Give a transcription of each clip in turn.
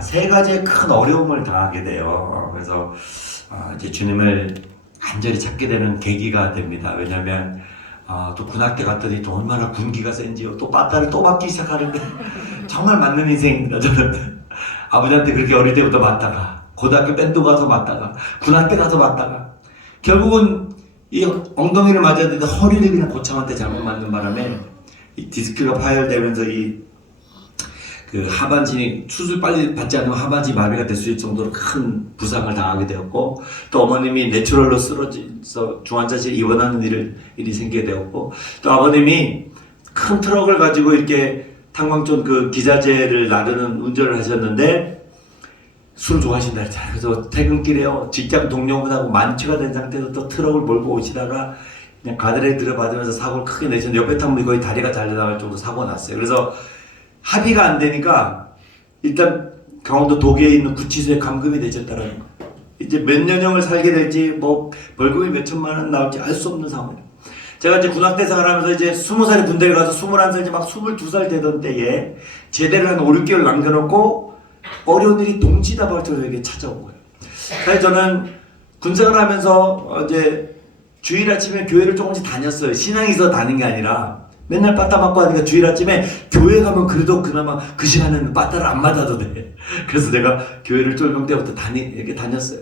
세 가지의 큰 어려움을 당하게 돼요. 그래서 이제 주님을 간절히 찾게 되는 계기가 됩니다. 왜냐하면 또 군악대 갔더니 또 얼마나 군기가 센지요. 또 빠따를 또 맞기 시작하는데 정말 맞는 인생입니다. 저는 아버지한테 그렇게 어릴 때부터 맞다가 고등학교 밴드 가서 맞다가 군악대 가서 맞다가 결국은 이 엉덩이를 맞아야 되는데 허리를 그냥 고참한테 잘못 맞는 바람에 이 디스크가 파열되면서 그 하반신이 수술 빨리 받지 않으면 하반신 마비가 될 수 있을 정도로 큰 부상을 당하게 되었고, 또 어머님이 뇌출혈로 쓰러져서 중환자실 입원하는 일이 생기게 되었고, 또 아버님이 큰 트럭을 가지고 이렇게 탄광촌 그 기자재를 나르는 운전을 하셨는데 술 좋아하신다 했잖아요. 그래서 퇴근길에요, 직장 동료분하고 만취가 된 상태에서 또 트럭을 몰고 오시다가 그냥 가드레일 들어받으면서 사고를 크게 내셨는데 옆에 타면 거의 다리가 잘려나갈 정도로 사고가 났어요. 그래서 합의가 안 되니까 일단 강원도 도계에 있는 구치소에 감금이 되셨다라는 거. 이제 몇 년형을 살게 될지 뭐 벌금이 몇 천만 원 나올지 알 수 없는 상황이에요. 제가 이제 군악대 생활하면서 이제 20살에 군대를 가서 21살, 막 22살 되던 때에 제대를 한 5, 6개월 남겨놓고 어려운 일이 동시다발적으로 찾아온 거예요. 사실 저는 군생활 하면서 이제 주일 아침에 교회를 조금씩 다녔어요. 신앙이 있어서 다닌 게 아니라 맨날 빠따 맞고 하니까 주일 아침에 교회 가면 그래도 그나마 그 시간에는 빠따를 안 맞아도 돼. 그래서 내가 교회를 쫄병 때부터 이렇게 다녔어요.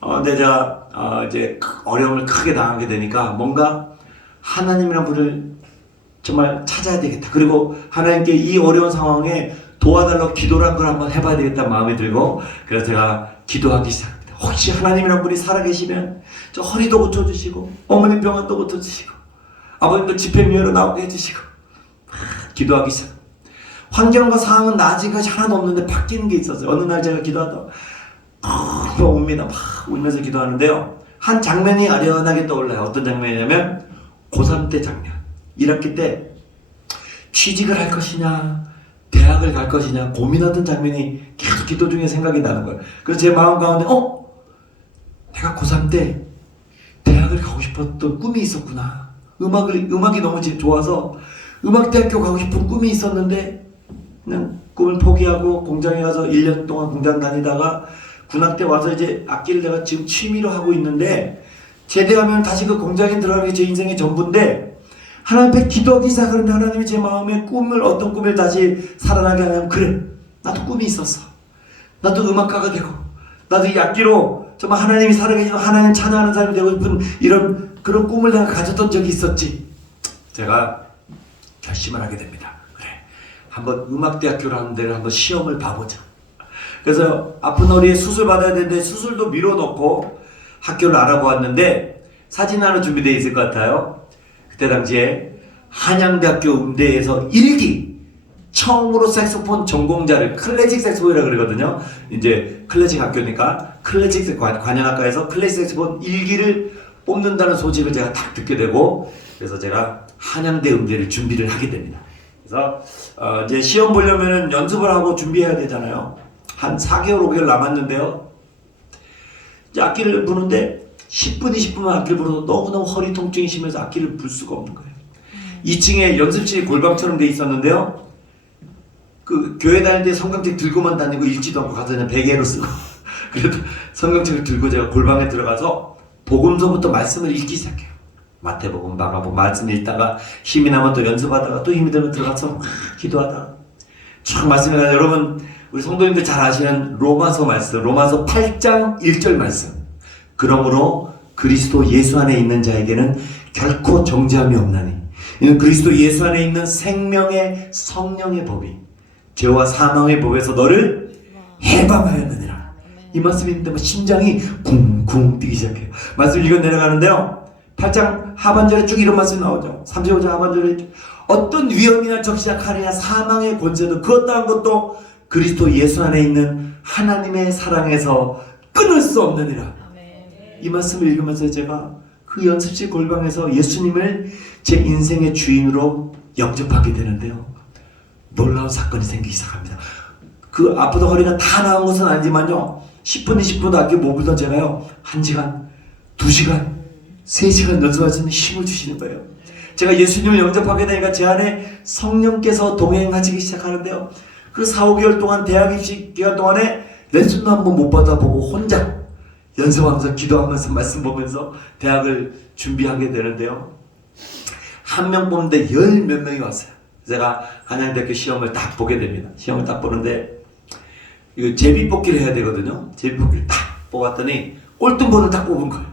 근데 제가 이제 어려움을 크게 당하게 되니까 뭔가 하나님이란 분을 정말 찾아야 되겠다. 그리고 하나님께 이 어려운 상황에 도와달라고 기도를 한 걸 한번 해봐야 되겠다는 마음이 들고, 그래서 제가 기도하기 시작합니다. 혹시 하나님이란 분이 살아계시면 저 허리도 고쳐주시고 어머님 병원도 고쳐주시고 아버님도 집행유예로 나오게 해주시고 기도하기 시작. 환경과 상황은 나아진 것이 하나도 없는데 바뀌는 게 있었어요. 어느 날 제가 기도하다가 옵니다. 막 울면서 기도하는데요, 한 장면이 아련하게 떠올라요. 어떤 장면이냐면 고3 때 장면. 1학기 때 취직을 할 것이냐 대학을 갈 것이냐 고민하던 장면이 계속 기도 중에 생각이 나는 거예요. 그래서 제 마음 가운데 내가 고3 때 대학을 가고 싶었던 꿈이 있었구나. 음악이 너무 좋아서 음악대학교 가고 싶은 꿈이 있었는데 그냥 꿈을 포기하고 공장에 가서 1년 동안 공장 다니다가 군악대 와서 이제 악기를 내가 지금 취미로 하고 있는데, 제대하면 다시 그 공장에 들어가는 게 제 인생의 전부인데 하나님 앞에 기도하기 시작하는데 하나님이 제 마음에 어떤 꿈을 다시 살아나게 하면, 그래 나도 꿈이 있었어. 나도 음악가가 되고 나도 이 악기로 정말 하나님이 살아계시는 하나님 찬양하는 사람이 되고 싶은 이런 그런 꿈을 내가 가졌던 적이 있었지. 제가 결심을 하게 됩니다. 그래, 한번 음악대학교를 하는 데를 한번 시험을 봐보자. 그래서 아픈 허리에 수술 받아야 되는데 수술도 미뤄놓고 학교를 알아보았는데 사진 하나 준비되어 있을 것 같아요. 그때 당시에 한양대학교 음대에서 1기 처음으로 색소폰 전공자를, 클래식 색소폰이라고 그러거든요. 이제 클래식 학교니까 클래식 관현악과에서 클래식 색소폰 1기를 뽑는다는 소식을 제가 딱 듣게 되고, 그래서 제가 한양대 음대를 준비를 하게 됩니다. 그래서 이제 시험 보려면 연습을 하고 준비해야 되잖아요. 한 4개월 5개월 남았는데요, 이제 악기를 부는데 10분 20분만 악기를 불어도 너무너무 허리 통증이 심해서 악기를 불 수가 없는 거예요. 2층에 연습실이 골방처럼 돼 있었는데요, 그 교회 다닐 때 성경책 들고만 다니고 읽지도 않고 가서 그냥 베개로 쓰고 그래도 성경책을 들고 제가 골방에 들어가서 복음서부터 말씀을 읽기 시작해요. 마태복음, 마가복음 말씀 읽다가 힘이 나면 또 연습하다가 또 힘이 들면 들어가서 막 기도하다가 쭉 말씀을 가요. 여러분 우리 성도님들 잘 아시는 로마서 말씀, 로마서 8장 1절 말씀. 그러므로 그리스도 예수 안에 있는 자에게는 결코 정죄함이 없나니 이는 그리스도 예수 안에 있는 생명의 성령의 법이 죄와 사망의 법에서 너를 해방하였느니라. 이 말씀이 있는데 심장이 쿵쿵 뛰기 시작해요. 말씀 읽어 내려가는데요, 8장 하반절에 쭉 이런 말씀이 나오죠. 35장 하반절에 어떤 위험이나 적시하느냐 사망의 권세도 그 어떠한 것도 그리스도 예수 안에 있는 하나님의 사랑에서 끊을 수 없느니라. 이 말씀을 읽으면서 제가 그 연습실 골방에서 예수님을 제 인생의 주인으로 영접하게 되는데요, 놀라운 사건이 생기기 시작합니다. 그 아프던 허리가 다 나은 것은 아니지만요, 10분 20분도 아껴 못 불던 제가요 1시간 2시간 3시간 연습할 수 있는 힘을 주시는 거예요. 제가 예수님을 영접하게 되니까 제 안에 성령께서 동행하시기 시작하는데요, 그 4, 5개월 동안 대학 입시 기간 동안에 레슨도 한 번 못 받아보고 혼자 연습하면서 기도하면서 말씀 보면서 대학을 준비하게 되는데요. 한 명 보는데 열 몇 명이 왔어요. 제가 한양대학교 시험을 딱 보게 됩니다. 시험을 딱 보는데 이거 제비뽑기를 해야 되거든요. 제비뽑기를 딱 뽑았더니 꼴등번호를 딱 뽑은 거예요.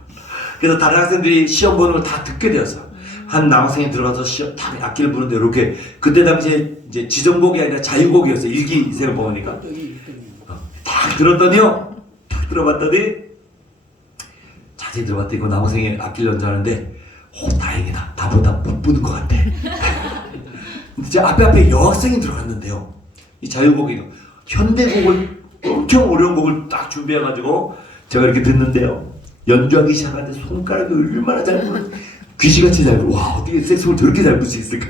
그래서 다른 학생들이 시험 보는 걸 다 듣게 되었어요. 한 남학생이 들어가서 시험 딱 악기를 부르는데 이렇게 그때 당시에 이제 지정곡이 아니라 자유곡이었어요. 일기생을 보니까 딱 들었더니요. 딱 들어봤더니 자세히 들어봤더니 그 남학생이 악기를 연주하는데 다행이다. 나보다 못 부는 것 같아. 근데 제 앞에 여학생이 들어갔는데요. 이 자유곡이 현대곡을 엄청 어려운 곡을 딱 준비해가지고 제가 이렇게 듣는데요. 연주하기 시작하는데 손가락이 얼마나 잘 부는 귀신같이 잘 부는 와 어떻게 색소를 저렇게 잘 부를 수 있을까.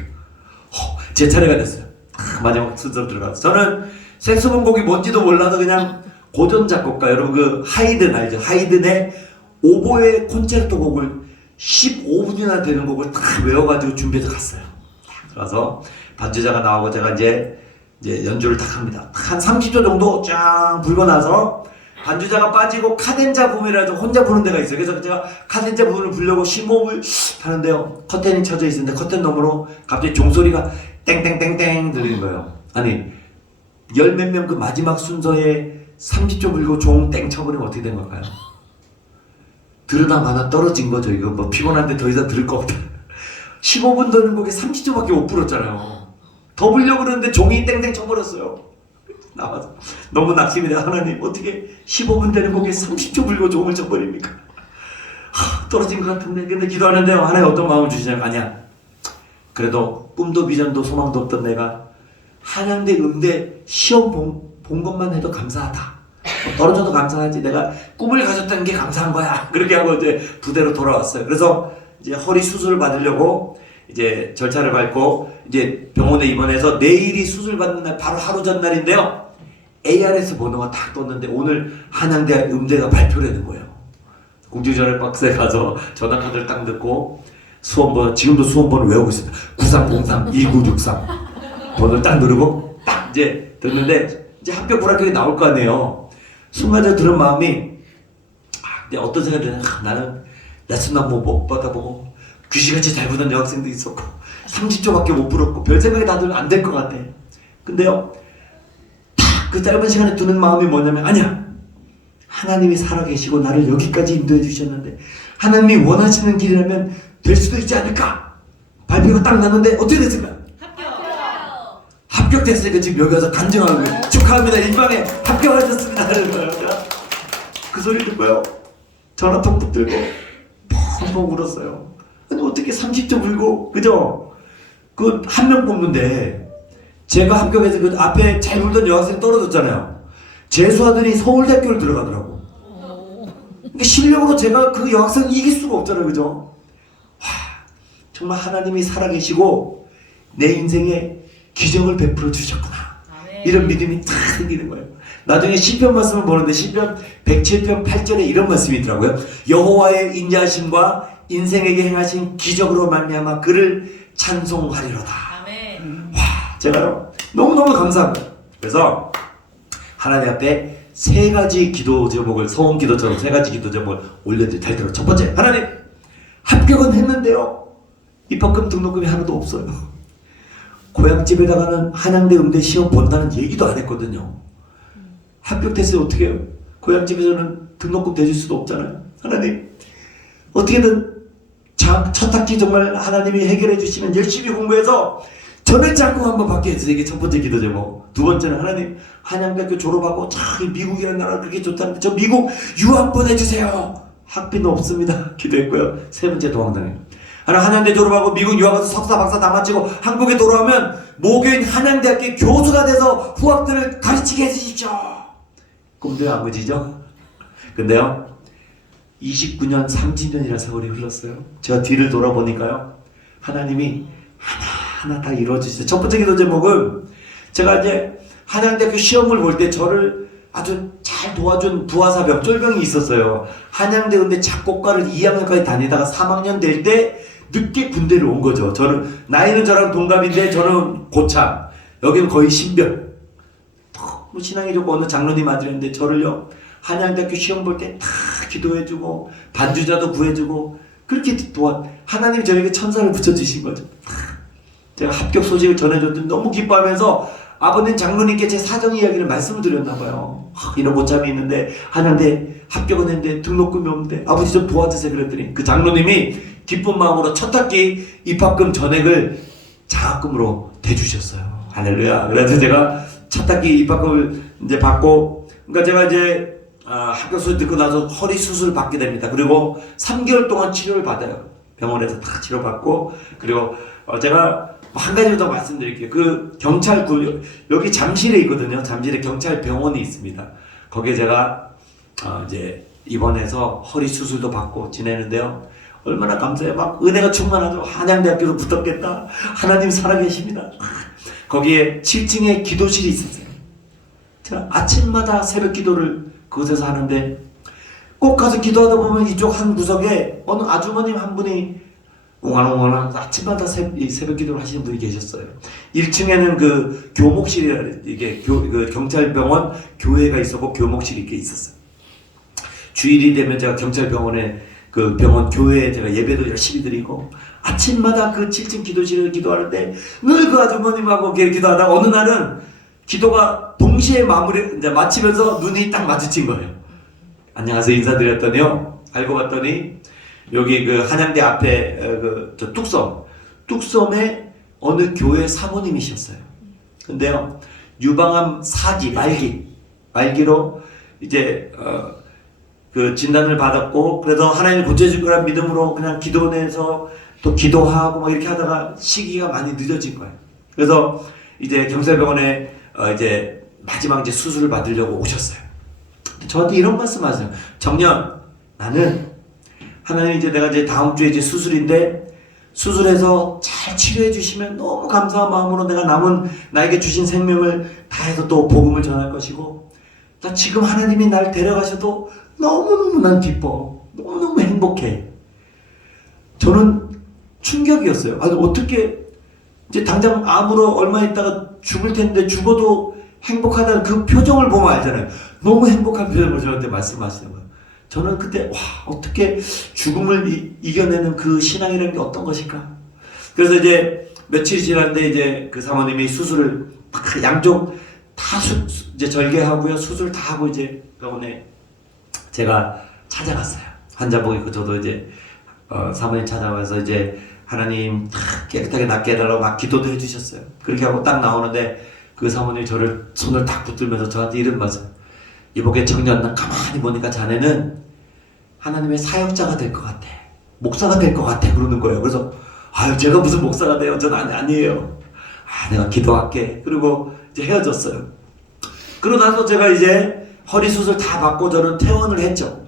제 차례가 됐어요. 마지막 순서로 들어가서 저는 색소폰 곡이 뭔지도 몰라도 그냥 고전 작곡가 여러분 그 하이든 알죠? 하이든의 오보에 콘체르토 곡을 15분이나 되는 곡을 다 외워가지고 준비해서 갔어요. 그래서 반주자가 나오고 제가 이제 연주를 딱 합니다. 한 30초 정도 쫙 불고 나서 반주자가 빠지고 카덴자 부분이라도 혼자 부는 데가 있어요. 그래서 제가 카덴자 부분을 부르려고 심호흡을 하는데요. 커튼이 쳐져 있었는데 커튼 너머로 갑자기 종소리가 땡땡땡땡 들리는 거예요. 아니 열 몇 명 그 마지막 순서에 30초 불고 종 땡 쳐버리면 어떻게 된 걸까요? 들으다 마다 떨어진 거죠. 이거 뭐 피곤한데 더 이상 들을 거 없다. 15분 더는 곡에 30초밖에 못 불었잖아요. 더 불려고 그러는데 종이 땡땡 쳐버렸어요. 나와서 너무 낙심이 돼. 하나님 어떻게 15분 되는 곡에 30초 불고 종을 쳐버립니까? 떨어진 것 같은데. 근데 기도하는데요. 하나님 어떤 마음을 주시냐면 아니야. 그래도 꿈도 비전도 소망도 없던 내가 한양대 음대 시험 본 것만 해도 감사하다. 떨어져도 감사하지. 내가 꿈을 가졌다는 게 감사한 거야. 그렇게 하고 이제 부대로 돌아왔어요. 그래서 이제 허리 수술을 받으려고 이제 절차를 밟고 이제 병원에 입원해서 내일이 수술 받는 날 바로 하루 전날인데요. ARS 번호가 딱 떴는데 오늘 한양대 음대가 발표를 하는 거예요. 공중전화 박스에 가서 전화카드를 딱 넣고 수험번호 지금도 수험번호 외우고 있습니다. 9303-2963 번호를 딱 누르고 딱 이제 듣는데 이제 합격 불합격이 나올 거 아니에요. 순간 저 들은 마음이 어떤 생각이 드냐. 나는 레슨도 한번 못 받아보고 귀신같이 잘 부는 여학생도 있었고 30초밖에 못 불었고 별 생각이 다 들면 안 될 것 같아. 근데요 딱 그 짧은 시간에 드는 마음이 뭐냐면 아니야. 하나님이 살아계시고 나를 여기까지 인도해 주셨는데 하나님이 원하시는 길이라면 될 수도 있지 않을까. 발표가 딱 났는데 어떻게 됐을까? 합격됐으니까 지금 여기 와서 간증하는 거예요. 축하합니다. 일방에 합격하셨습니다. 그 소리 듣고요. 전화 톡톡 들고 펑펑 울었어요. 아니 어떻게 30초 불고 그죠? 그 한 명 뽑는데 제가 합격해서 그 앞에 잘 불던 여학생 떨어졌잖아요. 재수하더니 서울대학교를 들어가더라고. 그러니까 실력으로 제가 그 여학생 이길 수가 없잖아요. 그죠? 정말 하나님이 살아계시고 내 인생에 기적을 베풀어 주셨구나. 이런 믿음이 탁 생기는 거예요. 나중에 시편 말씀을 보는데 시편 107편 8절에 이런 말씀이 있더라고요. 여호와의 인자하심과 인생에게 행하신 기적으로 말미암아 그를 찬송하리로다. 제가요 너무너무 감사합니다. 그래서 하나님 앞에 세 가지 기도 제목을 소원 기도처럼 세 가지 기도 제목을 올려드릴 텐데 첫 번째 하나님 합격은 했는데요 입학금 등록금이 하나도 없어요. 고향집에다가는 한양대 음대 시험 본다는 얘기도 안 했거든요. 합격됐어요. 어떻게 해요? 고향집에서는 등록금 대줄 수도 없잖아요. 하나님 어떻게든 첫 학기 정말 하나님이 해결해 주시면 열심히 공부해서 전을 짝꿍 한번 받게 해주세요. 이게 첫 번째 기도 제목. 두 번째는 하나님 한양대학교 졸업하고 참 미국이라는 나라가 그렇게 좋다는데 저 미국 유학 보내주세요. 학비는 없습니다. 기도했고요. 세 번째 도망당해요. 한양대 졸업하고 미국 유학 가서 석사 박사 다 마치고 한국에 돌아오면 모교인 한양대학교 교수가 돼서 후학들을 가르치게 해주십시오. 꿈도 안 그지죠? 근데요 29년 30년이라는 세월이 흘렀어요. 제가 뒤를 돌아보니까요 하나님이 하나하나 다 이루어주시죠. 첫 번째 기도 제목은 제가 이제 한양대학교 시험을 볼 때 저를 아주 잘 도와준 부하사병 쫄병이 있었어요. 한양대 근데 작곡과를 2학년까지 다니다가 3학년 될 때 늦게 군대를 온 거죠. 저는 나이는 저랑 동갑인데 저는 고참 여기는 거의 신병. 너무 신앙이 좋고 어느 장로님 아들인데 저를요 한양대학교 시험 볼 때 다 기도해주고 반주자도 구해주고 그렇게 하나님이 저에게 천사를 붙여주신 거죠. 제가 합격 소식을 전해줬더니 너무 기뻐하면서 아버님 장로님께 제 사정 이야기를 말씀을 드렸나봐요. 이런 고참이 있는데 한양대 합격은 했는데 등록금이 없는데 아버지 좀 도와주세요 그랬더니 그 장로님이 기쁜 마음으로 첫 학기 입학금 전액을 장학금으로 대주셨어요. 할렐루야. 그래서 제가 첫 학기 입학금을 이제 받고, 그러니까 제가 이제 합격 소식 듣고 나서 허리 수술을 받게 됩니다. 그리고 3개월 동안 치료를 받아요. 병원에서 다 치료받고. 그리고 제가 한 가지 더 말씀드릴게요. 그 경찰구 여기 잠실에 있거든요. 잠실에 경찰병원이 있습니다. 거기에 제가 이제 입원해서 허리 수술도 받고 지내는데요. 얼마나 감사해요. 막 은혜가 충만하죠. 한양대학교도 붙었겠다. 하나님 살아계십니다. 거기에 7층에 기도실이 있었어요. 제가 아침마다 새벽 기도를 그곳에서 하는데 꼭 가서 기도하다 보면 이쪽 한 구석에 어느 아주머님 한 분이 옹알옹알 아침마다 새벽 기도를 하시는 분이 계셨어요. 1층에는 그 교목실이라 이게 그 경찰병원 교회가 있었고 교목실이 이렇게 있었어요. 주일이 되면 제가 경찰병원에 그 병원 교회에 제가 예배도 열심히 드리고 아침마다 그 7층 기도실을 기도하는데 늘 그 아주머님하고 기도하다가 어느 날은 기도가 동시에 이제 마치면서 눈이 딱 마주친 거예요. 안녕하세요 인사드렸더니요. 알고 봤더니 여기 그 한양대 앞에 저 뚝섬에 어느 교회 사모님이셨어요. 근데요 유방암 4기 말기로 이제 그 진단을 받았고 그래서 하나님 고쳐줄 거란 믿음으로 그냥 기도원에서 또 기도하고 막 이렇게 하다가 시기가 많이 늦어진 거예요. 그래서 이제 경찰병원에 이제 마지막 이제 수술을 받으려고 오셨어요. 저한테 이런 말씀하세요. 정년 나는 하나님 이제 내가 이제 다음 주에 이제 수술인데 수술해서 잘 치료해 주시면 너무 감사한 마음으로 내가 나에게 주신 생명을 다해서 또 복음을 전할 것이고 나 지금 하나님이 날 데려가셔도 너무너무 난 기뻐. 너무너무 행복해. 저는 충격이었어요. 아니 어떻게 이제 당장 암으로 얼마 있다가 죽을 텐데 죽어도 행복하다는 그 표정을 보면 알잖아요. 너무 행복한 표정을 저한테 말씀하시는 거예요. 저는 그때 와 어떻게 죽음을 이겨내는 그 신앙이라는 게 어떤 것일까? 그래서 이제 며칠이 지났는데 이제 그 사모님이 수술을 양쪽 다 이제 절개하고요 수술 다 하고 이제 병원에 제가 찾아갔어요. 환자복 입고 저도 이제 사모님 찾아와서 이제 하나님 깨끗하게 낫게 해달라고 막 기도도 해주셨어요. 그렇게 하고 딱 나오는데 그 사모님이 저를 손을 딱 붙들면서 저한테 이런 말씀. 이복의 청년 난 가만히 보니까 자네는 하나님의 사역자가 될 것 같아. 목사가 될 것 같아. 그러는 거예요. 그래서 아유 제가 무슨 목사가 돼요. 전 아니에요. 내가 기도할게. 그리고 이제 헤어졌어요. 그러고 나서 제가 이제 허리 수술 다 받고 저는 퇴원을 했죠.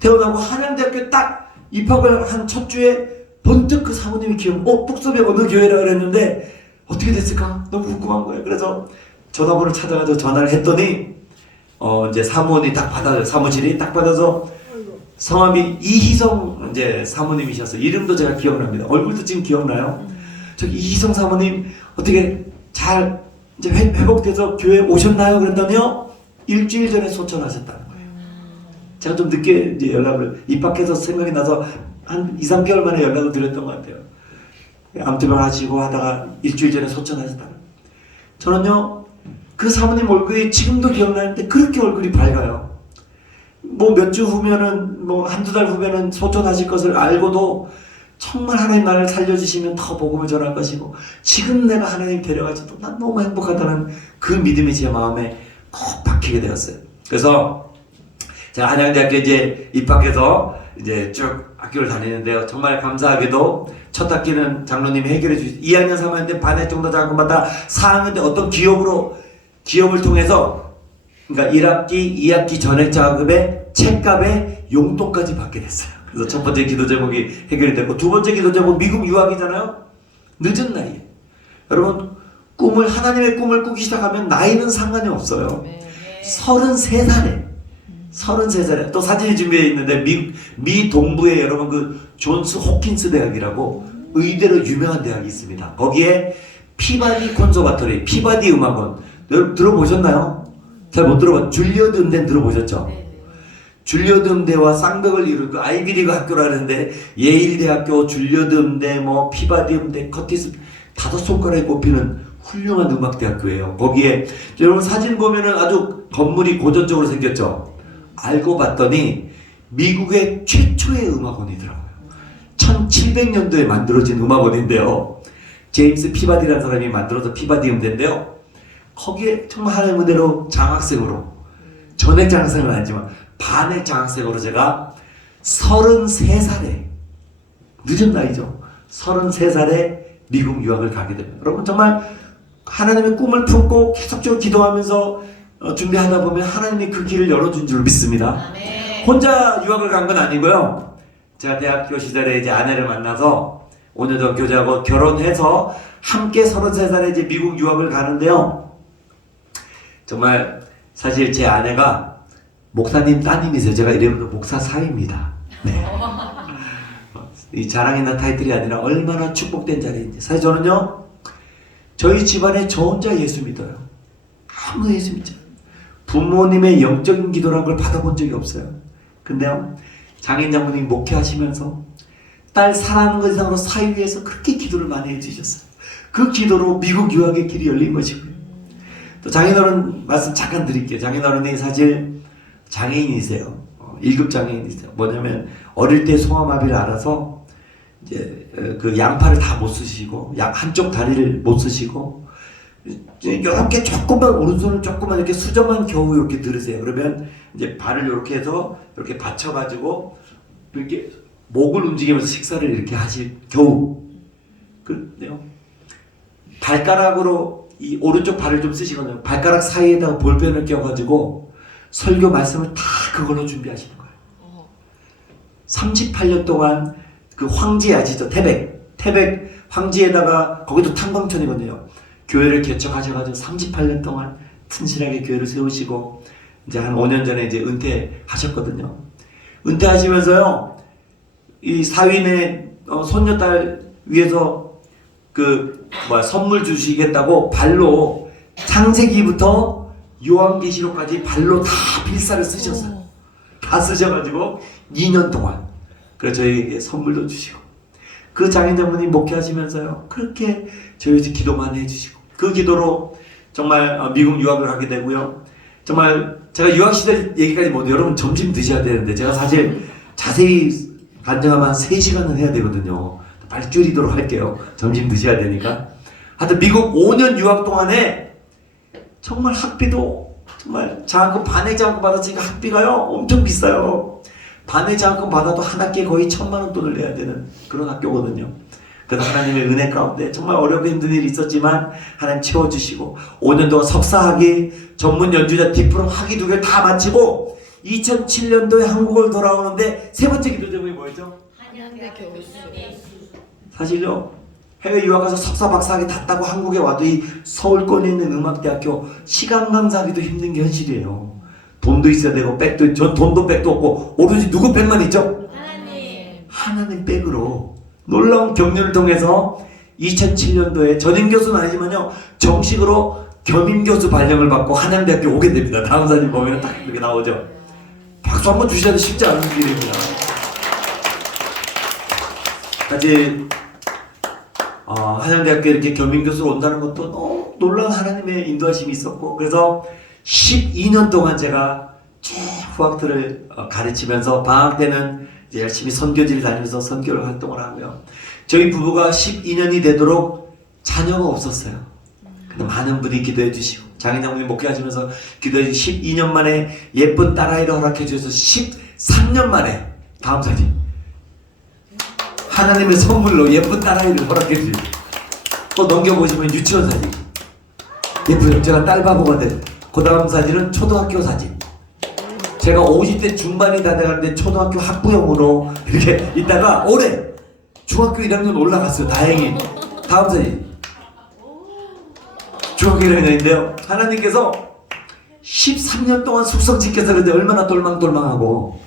퇴원하고 한양대학교 딱 입학을 한 첫 주에 번뜩 그 사모님이 뚝섬에 어느 교회라 그랬는데 어떻게 됐을까? 너무 궁금한 거예요. 그래서 전화번호를 찾아가지고 전화를 했더니 이제 사무원이 딱 받아요. 사무실이 딱 받아서 성함이 이희성 이제 사모님이셨어요. 이름도 제가 기억납니다. 얼굴도 지금 기억나요? 저기 이희성 사모님 어떻게 잘 이제 회복돼서 교회 오셨나요? 그랬더니요. 일주일 전에 소천하셨다는 거예요. 제가 좀 늦게 이제 연락을 입학해서 생각이 나서 한 2, 3개월 만에 연락을 드렸던 것 같아요. 암투병 하시고 하다가 일주일 전에 소천하셨다는 거예요. 저는요. 그 사모님 얼굴이 지금도 기억나는데 그렇게 얼굴이 밝아요. 뭐 몇 주 후면은 뭐 한두 달 후면은 소천하실 것을 알고도 정말 하나님 나를 살려주시면 더 복음을 전할 것이고 지금 내가 하나님 데려가셔도 난 너무 행복하다는 그 믿음이 제 마음에 꼭 박히게 되었어요. 그래서 제가 한양대학교에 이제 입학해서 이제 쭉 학교를 다니는데요. 정말 감사하게도 첫 학기는 장로님이 해결해 주시죠. 2학년 3학년 때 반액 정도 자금 받다 4학년 때 어떤 기업을 통해서 그러니까 1학기, 2학기 전액 자금에 책값에 용돈까지 받게 됐어요. 그래서 첫 번째 기도 제목이 해결이 됐고 두 번째 기도 제목 미국 유학이잖아요. 늦은 나이에 여러분 하나님의 꿈을 꾸기 시작하면 나이는 상관이 없어요. 33살에 또 사진이 준비되어 있는데 미 동부에 여러분 그 존스 호킨스 대학이라고 의대로 유명한 대학이 있습니다. 거기에 피바디 콘서바토리, 피바디 음악원 들어보셨나요? 잘 못 들어봤. 줄리어드 음대는 들어보셨죠? 네. 줄리어드 음대와 쌍벽을 이룬 그 아이비리그 학교라는데 예일대학교, 줄리어드 음대, 뭐 피바디 음대, 커티스 5손가락에 꼽히는 훌륭한 음악대학교예요. 거기에 여러분 사진 보면은 아주 건물이 고전적으로 생겼죠. 알고 봤더니 미국의 최초의 음악원이더라고요. 1700년도에 만들어진 음악원인데요. 제임스 피바디라는 사람이 만들어서 피바디 음대인데요. 거기에 정말 하나의 무대로 장학생으로, 전액 장학생은 아니지만 반액 장학생으로 제가 33살에, 늦은 나이죠. 33살에 미국 유학을 가게 됩니다. 여러분 정말 하나님의 꿈을 품고 계속적으로 기도하면서 준비하다 보면 하나님이 그 길을 열어준 줄 믿습니다. 아멘. 혼자 유학을 간 건 아니고요. 제가 대학교 시절에 이제 아내를 만나서 5년 전 교제하고 결혼해서 함께 33살에 이제 미국 유학을 가는데요. 정말 사실 제 아내가 목사님 따님이세요. 제가 이름으로 목사 사위입니다. 네. 이 자랑이나 타이틀이 아니라 얼마나 축복된 자리인지. 사실 저는요, 저희 집안에 저 혼자 예수 믿어요. 아무도 예수 믿지 않아요. 부모님의 영적인 기도라는 걸 받아본 적이 없어요. 근데요, 장인 장모님 목회하시면서 딸 사랑하는 것 이상으로 사위 위해서 그렇게 기도를 많이 해주셨어요. 그 기도로 미국 유학의 길이 열린 것이고요. 또 장인어른 말씀 잠깐 드릴게요. 장인어른이 사실 장애인이세요. 1급 장애인이세요. 뭐냐면 어릴 때 소아마비를 알아서 이제 그 양팔을 다 못 쓰시고 한쪽 다리를 못 쓰시고 이렇게 조금만 오른손을 조금만 이렇게 수저만 겨우 이렇게 들으세요. 그러면 이제 발을 이렇게 해서 이렇게 받쳐가지고 이렇게 목을 움직이면서 식사를 이렇게 하실 겨우. 그런데요. 발가락으로 이 오른쪽 발을 좀 쓰시거든요. 발가락 사이에다가 볼펜을 껴가지고 설교 말씀을 다 그걸로 준비하시는 거예요. 38년 동안 그 황지 아시죠? 태백 황지에다가 거기도 탄광촌이거든요. 교회를 개척하셔가지고 38년 동안 튼실하게 교회를 세우시고 이제 한 5년 전에 이제 은퇴하셨거든요. 은퇴하시면서요, 이 사위네 손녀딸 위해서 선물 주시겠다고 발로 창세기부터 요한계시록까지 발로 다 필사를 쓰셨어요. 다 쓰셔가지고 2년 동안 그래서 저희에게 선물도 주시고 그 장인 장모님 목회하시면서요 그렇게 저희 기도만 해주시고 그 기도로 정말 미국 유학을 하게 되고요. 정말 제가 유학 시절 얘기까지 못해요. 여러분 점심 드셔야 되는데 제가 사실 자세히 간증하면 한 3시간은 해야 되거든요. 빨리 줄이도록 할게요. 점심 드셔야 되니까. 하여튼 미국 5년 유학 동안에 정말 학비도 정말 장학금 반액 장학금 받았으니까 학비가요 엄청 비싸요. 반액 장학금 받아도 한 학기에 거의 1,000만 돈을 내야 되는 그런 학교거든요. 그래서 하나님의 은혜 가운데 정말 어렵고 힘든 일이 있었지만 하나님 채워주시고 5년 동안 석사학위, 전문 연주자 디플롬 학위 2개를 다 마치고 2007년도에 한국을 돌아오는데 세 번째 기도 제목이 뭐였죠? 한양대 교수. 사실요 해외 유학 가서 석사 박사학위 다 따고 한국에 와도 이 서울권에 있는 음악대학교 시간 강사하기도 힘든 게 현실이에요. 돈도 있어야 되고 백도, 전 돈도 백도 없고 오로지 누구 백만 있죠? 하나님 백으로 놀라운 격려를 통해서 2007년도에 전임 교수는 아니지만요 정식으로 겸임 교수 발령을 받고 한양대학교 오게 됩니다. 다음 사진 보면 딱 이렇게 나오죠. 박수 한번 주셔도 쉽지 않은 일입니다. 사실 한양대학교에 이렇게 겸임교수로 온다는 것도 너무 놀라운 하나님의 인도하심이 있었고 그래서 12년 동안 제가 쭉 후학들을 가르치면서 방학 때는 이제 열심히 선교지를 다니면서 선교를 활동을 하고요. 저희 부부가 12년이 되도록 자녀가 없었어요. 근데 많은 분이 기도해 주시고 장인장모님 목회하시면서 기도해 주시고 12년 만에 예쁜 딸아이를 허락해 주셔서 13년 만에 다음 사진 하나님의 선물로 예쁜 딸아이를 허락해 주시고 또 넘겨보시면 유치원 사진 예쁘죠? 제가 딸 바보가 된 그 다음 사진은 초등학교 사진. 제가 50대 중반이 다 돼가는데 초등학교 학부형으로 이렇게 있다가 올해 중학교 1학년 올라갔어요. 다행히. 다음 사진. 중학교 1학년인데요. 하나님께서 13년 동안 숙성 지켜서 그런데 얼마나 똘망똘망하고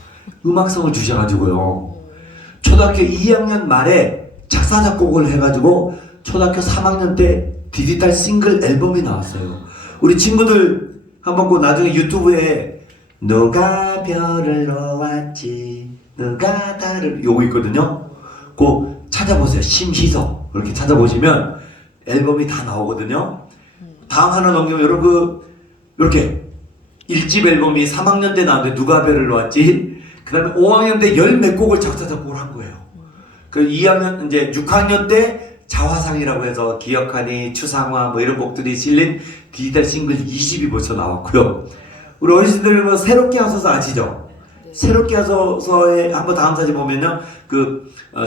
음악성을 주셔가지고요. 초등학교 2학년 말에 작사 작곡을 해가지고 초등학교 3학년 때 디지털 싱글 앨범이 나왔어요. 우리 친구들 한번 그 나중에 유튜브에 누가 별을 놓았지 누가 달을 요거 있거든요. 그 찾아보세요. 심희석 이렇게 찾아보시면 앨범이 다 나오거든요. 다음 하나 넘기면 여러분 이렇게 1집 앨범이 3학년 때 나왔는데 누가 별을 놓았지. 그 다음에 5학년 때 열 몇 곡을 작사 작곡을 한 거예요. 그 2학년 이제 6학년 때 자화상이라고 해서 기억하니 추상화 뭐 이런 곡들이 실린 디지털 싱글 20이 벌써 나왔고요. 우리 어르신들은 뭐 새롭게 하소서 아시죠? 새롭게 하소서에 한번 다음 사진 보면요,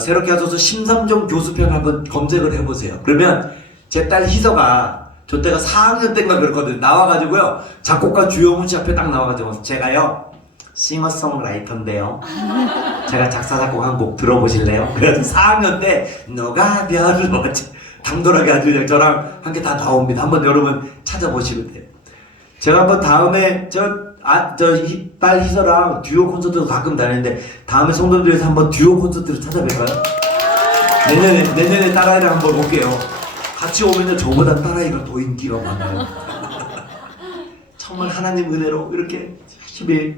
새롭게 하소서 심삼종 교수편 한번 검색을 해보세요. 그러면 제 딸 희서가 저 때가 4학년 때인가 그랬거든요. 나와가지고요, 작곡가 주영훈 씨 앞에 딱 나와가지고 제가요 싱어송라이터인데요, 제가 작사 작곡한 곡 들어보실래요? 그래서 4학년 때 너가 별을 놓았지 당돌하게 아주 그냥 저랑 함께 다 나옵니다. 한번 여러분 찾아보시면 돼요. 제가 한번 다음에 딸 희서랑 듀오 콘서트도 가끔 다니는데 다음에 성도들에서 한번 듀오 콘서트를 찾아뵐까요? 내년에 딸아이랑 한번 올게요. 같이 오면은 저보다 딸아이가 더 인기가 많아요. 정말 하나님 은혜로 이렇게 열심히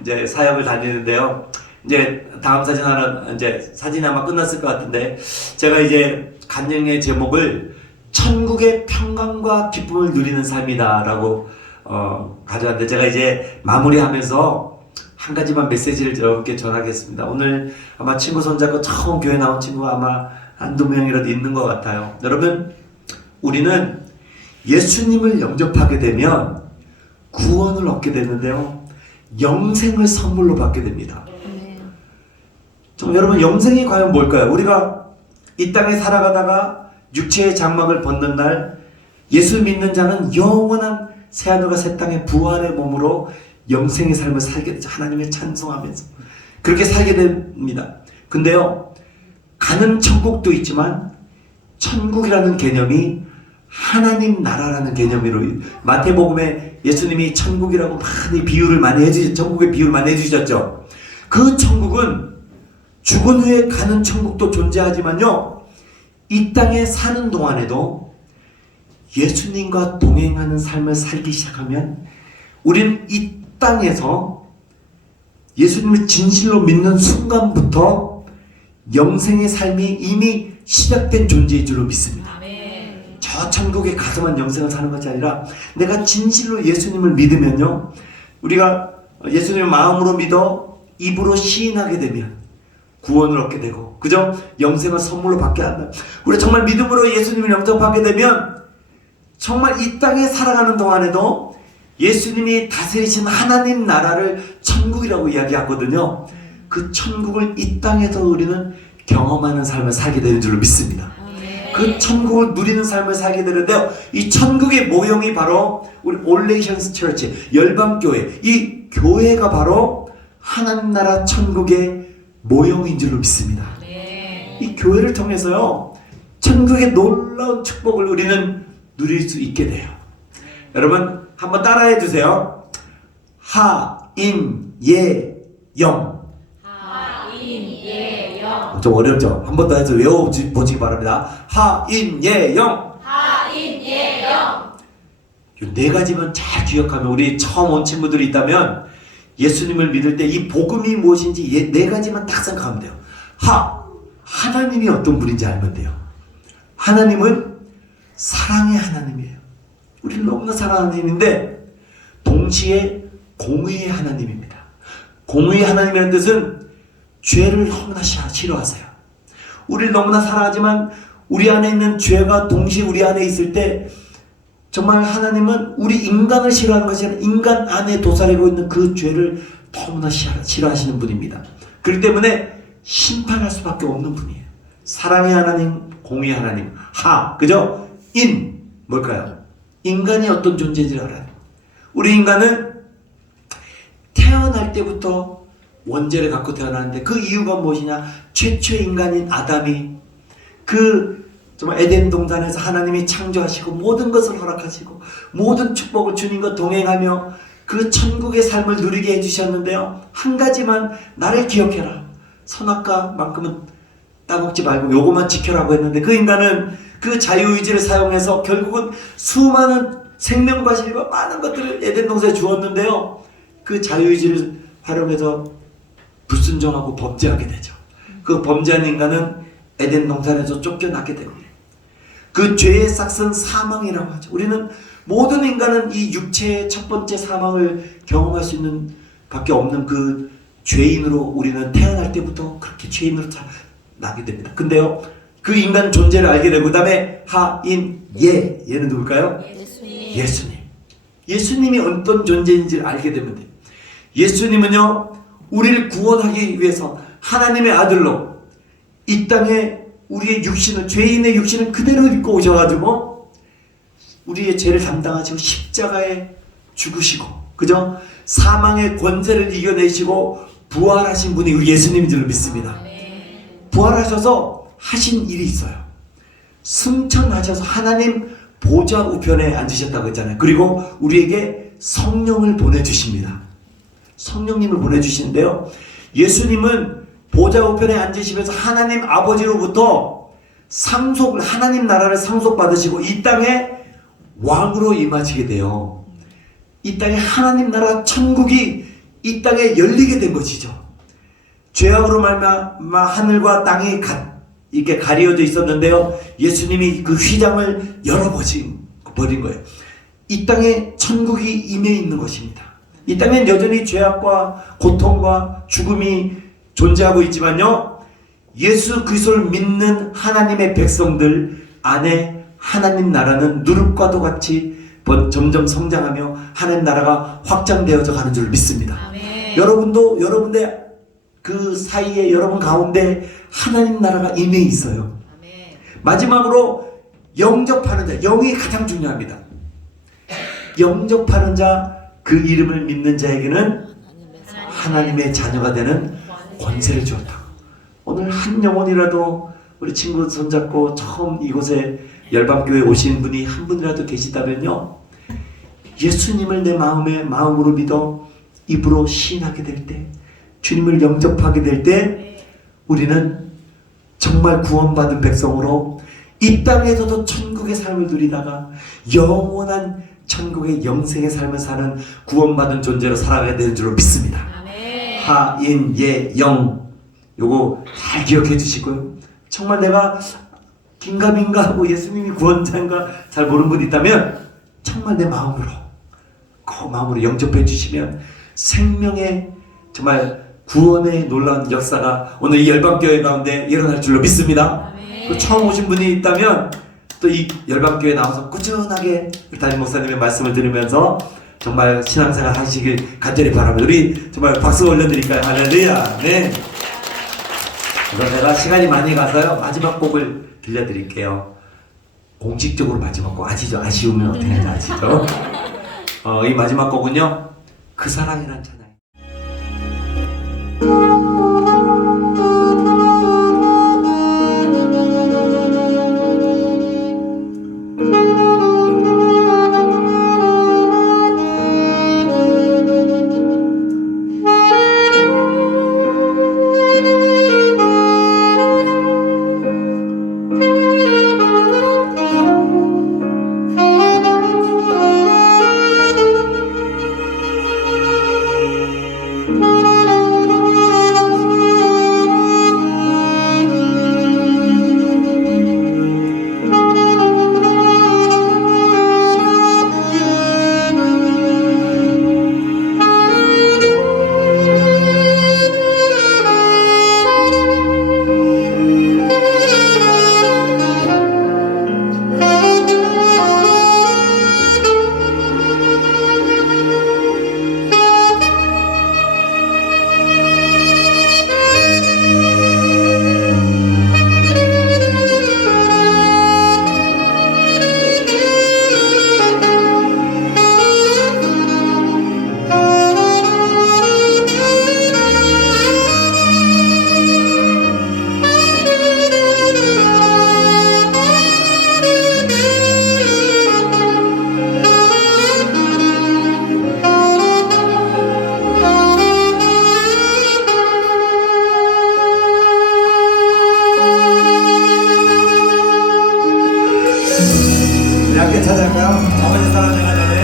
이제 사역을 다니는데요. 이제 다음 사진 하나, 이제 사진이 아마 끝났을 것 같은데, 제가 이제 간증의 제목을 천국의 평강과 기쁨을 누리는 삶이다라고 가져왔는데, 제가 이제 마무리하면서 한 가지만 메시지를 여러분께 전하겠습니다. 오늘 아마 친구 손잡고 처음 교회 나온 친구가 아마 한두 명이라도 있는 것 같아요. 여러분, 우리는 예수님을 영접하게 되면 구원을 얻게 되는데요, 영생을 선물로 받게 됩니다. 여러분, 영생이 과연 뭘까요? 우리가 이 땅에 살아가다가 육체의 장막을 벗는 날, 예수 믿는 자는 영원한 새하늘과 새 땅의 부활의 몸으로 영생의 삶을 살게 되죠. 하나님을 찬송하면서 그렇게 살게 됩니다. 근데요, 가는 천국도 있지만 천국이라는 개념이 하나님 나라라는 개념으로, 마태복음에 예수님이 천국이라고 많이 비유를 많이 해주셨죠. 천국의 비유를 많이 해주셨죠. 그 천국은 죽은 후에 가는 천국도 존재하지만요, 이 땅에 사는 동안에도 예수님과 동행하는 삶을 살기 시작하면 우리는 이 땅에서 예수님을 진실로 믿는 순간부터 영생의 삶이 이미 시작된 존재인 줄로 믿습니다. 저 천국에 가서만 영생을 사는 것이 아니라 내가 진실로 예수님을 믿으면요, 우리가 예수님을 마음으로 믿어 입으로 시인하게 되면 구원을 얻게 되고, 그죠? 영생을 선물로 받게 한다. 우리 정말 믿음으로 예수님을 영접하게 되면 정말 이 땅에 살아가는 동안에도 예수님이 다스리신 하나님 나라를 천국이라고 이야기하거든요. 그 천국을 이 땅에서 우리는 경험하는 삶을 살게 되는 줄로 믿습니다. 그 천국을 누리는 삶을 살게 되는데요, 이 천국의 모형이 바로 우리 올레이션스 처치, 열방교회, 이 교회가 바로 하나님 나라 천국의 모형인 줄로 믿습니다. 이 교회를 통해서요, 천국의 놀라운 축복을 우리는 누릴 수 있게 돼요. 여러분, 한번 따라해 주세요. 하인예영. 하인예영. 좀 어렵죠? 한 번 더 해서 외워보시기 바랍니다. 하인예영. 하인예영. 이 네 가지만 잘 기억하면, 우리 처음 온 친구들이 있다면 예수님을 믿을 때 이 복음이 무엇인지 네 가지만 딱 생각하면 돼요. 하나님이 어떤 분인지 알면 돼요. 하나님은 사랑의 하나님이에요. 우리를 너무나 사랑하는 하나님인데 동시에 공의의 하나님입니다. 공의의 하나님이라는 뜻은 죄를 너무나 싫어하세요. 우리를 너무나 사랑하지만 우리 안에 있는 죄가 동시에 우리 안에 있을 때 정말 하나님은 우리 인간을 싫어하는 것이 아니라 인간 안에 도사리고 있는 그 죄를 너무나 싫어하시는 분입니다. 그렇기 때문에 심판할 수밖에 없는 분이에요. 사랑의 하나님, 공의의 하나님. 그죠? 뭘까요? 인간이 어떤 존재인지를 알아요. 우리 인간은 태어날 때부터 원죄를 갖고 태어나는데 그 이유가 무엇이냐? 최초의 인간인 아담이 정말 에덴 동산에서 하나님이 창조하시고 모든 것을 허락하시고 모든 축복을 주님과 동행하며 그 천국의 삶을 누리게 해주셨는데요, 한 가지만 나를 기억해라. 선악과만큼은 따먹지 말고 요것만 지켜라고 했는데 그 인간은 그 자유의지를 사용해서 결국은 수많은 생명과 실과 많은 것들을 에덴 동산에 주었는데요. 그 자유의지를 활용해서 불순종하고 범죄하게 되죠. 그 범죄한 인간은 에덴 동산에서 쫓겨나게 됩니다. 그 죄의 싹은 사망이라고 하죠. 우리는 모든 인간은 이 육체의 첫 번째 사망을 경험할 수 있는 밖에 없는 그 죄인으로 우리는 태어날 때부터 그렇게 죄인으로 나게 됩니다. 근데요, 그 인간 존재를 알게 되고, 그 다음에 얘는 누굴까요? 예수님. 예수님이 어떤 존재인지를 알게 되면 돼요. 예수님은요, 우리를 구원하기 위해서 하나님의 아들로 이 땅에 우리의 육신을, 죄인의 육신을 그대로 입고 오셔가지고 우리의 죄를 담당하시고 십자가에 죽으시고, 그죠? 사망의 권세를 이겨내시고 부활하신 분이 우리 예수님인 줄로 믿습니다. 부활하셔서 하신 일이 있어요. 승천하셔서 하나님 보좌 우편에 앉으셨다고 했잖아요. 그리고 우리에게 성령을 보내주십니다. 성령님을 보내주시는데요, 예수님은 보좌 우편에 앉으시면서 하나님 아버지로부터 상속을, 하나님 나라를 상속받으시고 이 땅에 왕으로 임하시게 돼요. 이 땅에 하나님 나라 천국이 이 땅에 열리게 된 것이죠. 죄악으로 말미암아 하늘과 땅이 이렇게 가려져 있었는데요, 예수님이 그 휘장을 열어버린 거예요. 이 땅에 천국이 임해 있는 것입니다. 이 땅엔 여전히 죄악과 고통과 죽음이 존재하고 있지만요, 예수 그리스도를 믿는 하나님의 백성들 안에 하나님 나라는 누룩과도 같이 점점 성장하며 하나님 나라가 확장되어져 가는 줄 믿습니다. 아멘. 여러분도 여러분의 그 사이에, 여러분 가운데 하나님 나라가 임해 있어요. 아멘. 마지막으로 영접하는 자, 영이 가장 중요합니다. 영접하는 자, 그 이름을 믿는 자에게는 하나님의 자녀가 되는 권세를 주었다. 오늘 한 영혼이라도 우리 친구 손잡고 처음 이곳에 열방교회에 오신 분이 한 분이라도 계시다면요, 예수님을 내 마음으로 믿어 입으로 시인하게 될 때, 주님을 영접하게 될 때 우리는 정말 구원받은 백성으로 이 땅에서도 천국의 삶을 누리다가 영원한 천국의 영생의 삶을 사는 구원받은 존재로 살아가야 되는 줄로 믿습니다. 하인, 예, 영, 요거 잘 기억해 주시고요. 정말 내가 긴가민가 하고 예수님이 구원자인가 잘 모르는 분이 있다면 정말 내 마음으로, 그 마음으로 영접해 주시면 생명의 정말 구원의 놀라운 역사가 오늘 이 열방교회 가운데 일어날 줄로 믿습니다. 또 처음 오신 분이 있다면 또 이 열방교회 나와서 꾸준하게 담임 목사님의 말씀을 들으면서 정말 신앙생활 하시길 간절히 바랍니다. 우리 정말 박수 올려드릴까요? 할렐루야. 네. 그래서 제가 시간이 많이 가서요, 마지막 곡을 들려드릴게요. 공식적으로 마지막 곡 아시죠? 아쉬우면 어떻게 하는지 아시죠? 이 마지막 곡은요, 그 사랑이란 찬양. 아버지 사랑 내가 노래.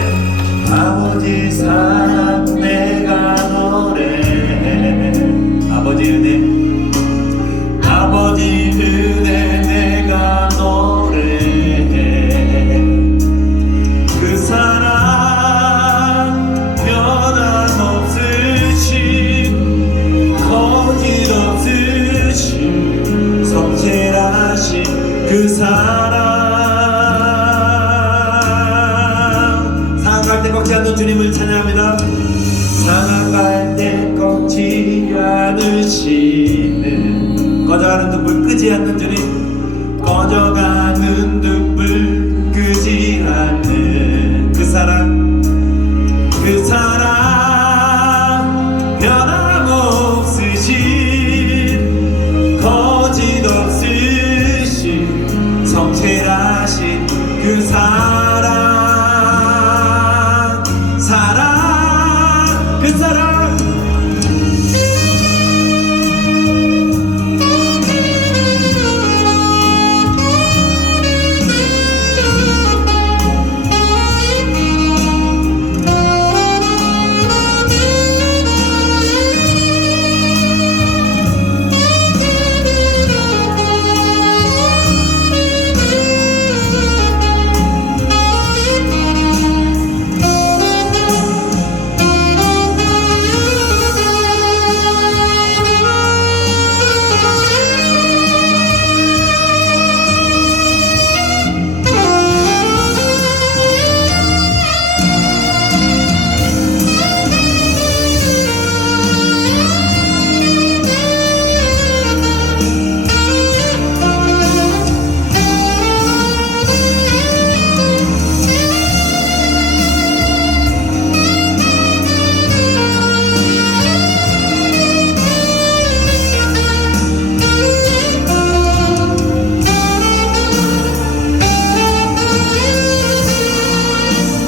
아버지 사랑 내가 노래. 아버지 은혜, 아버지 은혜 내가 노래해. 그 사랑 변함없으신 거짓없으신 성실하신 그 사랑. 상할 때 꺾지 않는 주님을 찬양합니다. 상할 때 꺾지 않으시는, 꺼져가는 등불 끄지 않는 주님, 꺼져가는 등불 끄지 않는 그 사랑, 그 사랑 변함없으신 거짓없으신 성실하신 그 사랑, 그 사랑.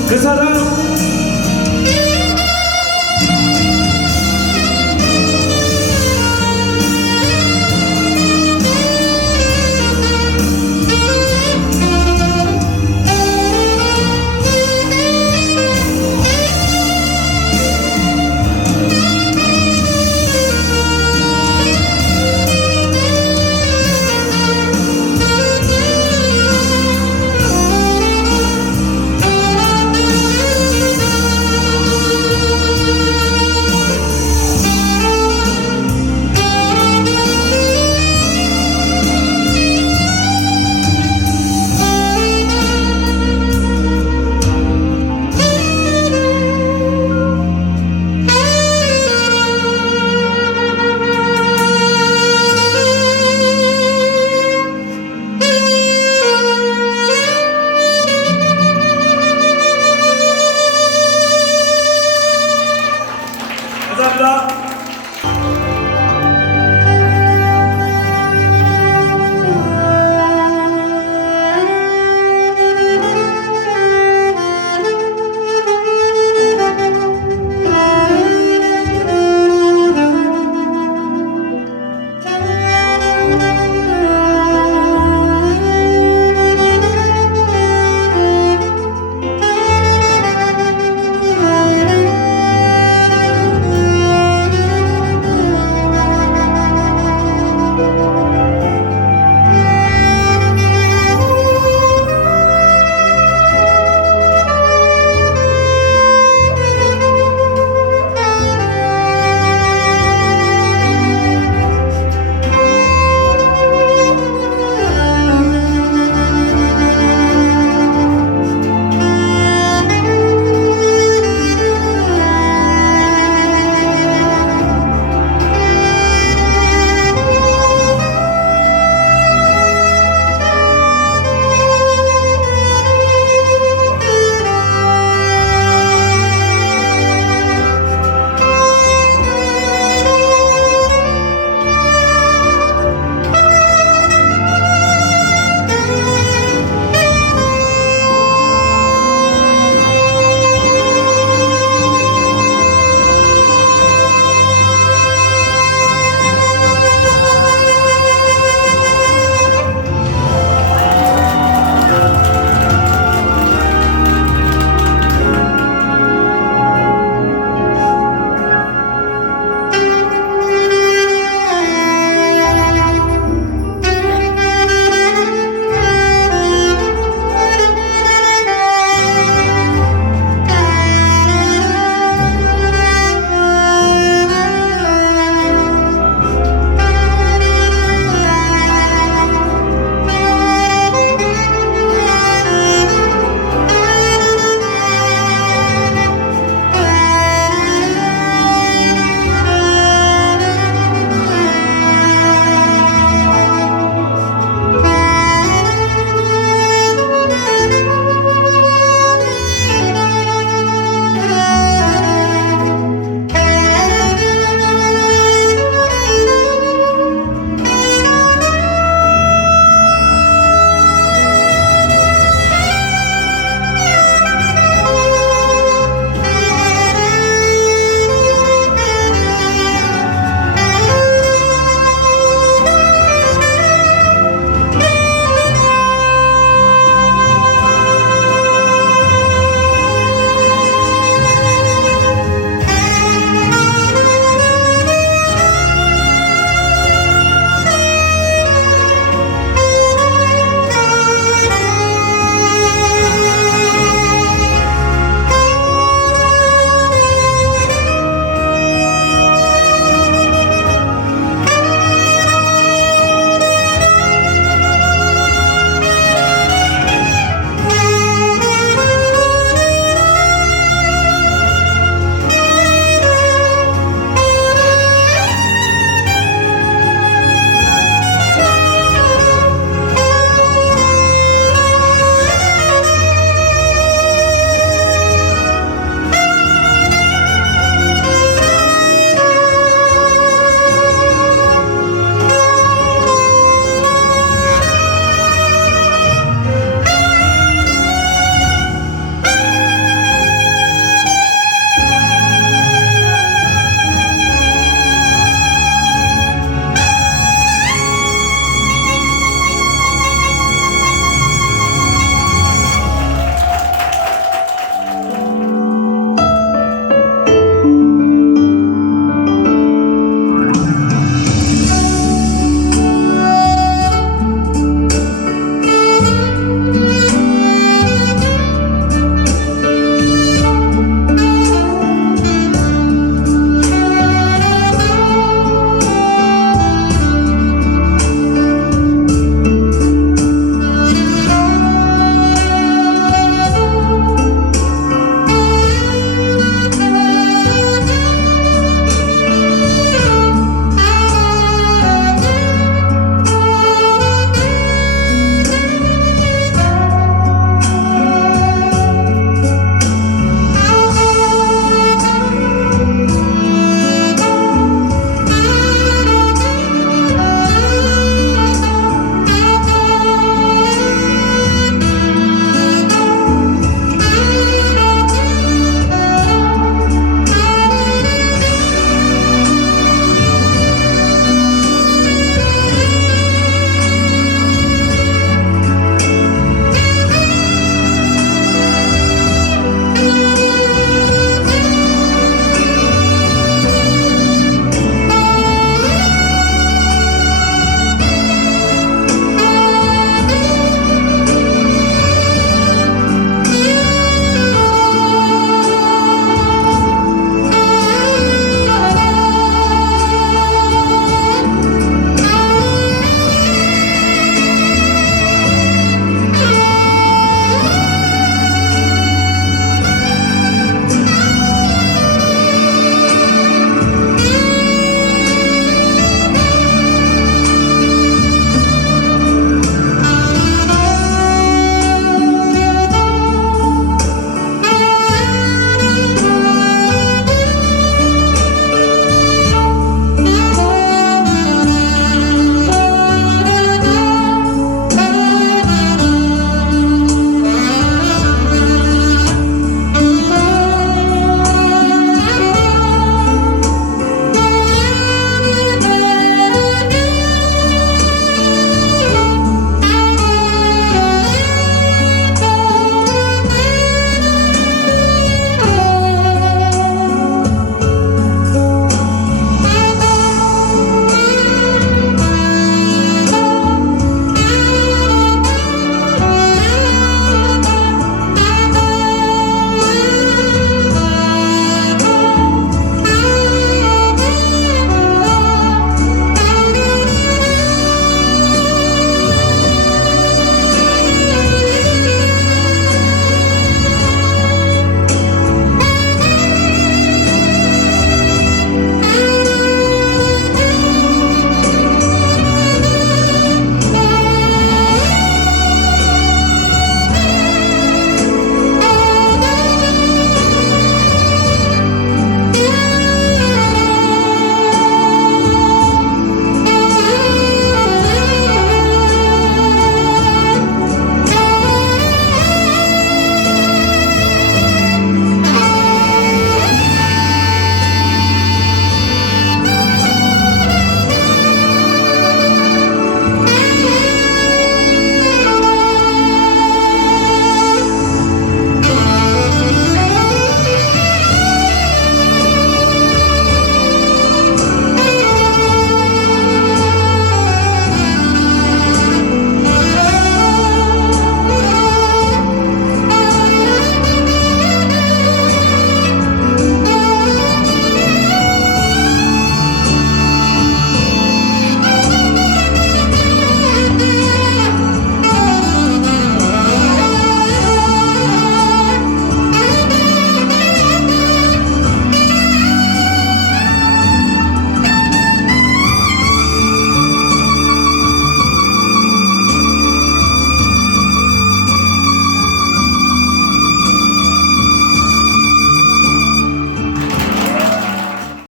그 사랑